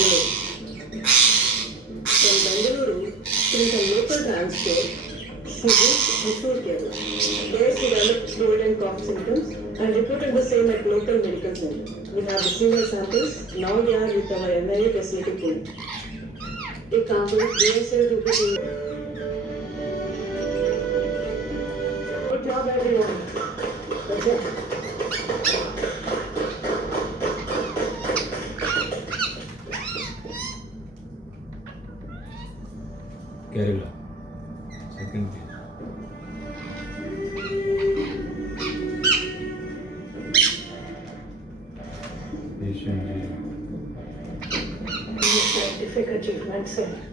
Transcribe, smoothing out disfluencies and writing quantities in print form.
Bangalore. From Bangalore, through some local transport, she reached Hosur, Kerala. There she developed cold and cough symptoms and reported the same at local medical center. We have received her samples. Now they are with our NIA facility pool. एक काम करो, देर से रुके थे। और क्या बैठे हो? अच्छा। Kerala, second day. Patient Difficult treatment, sir.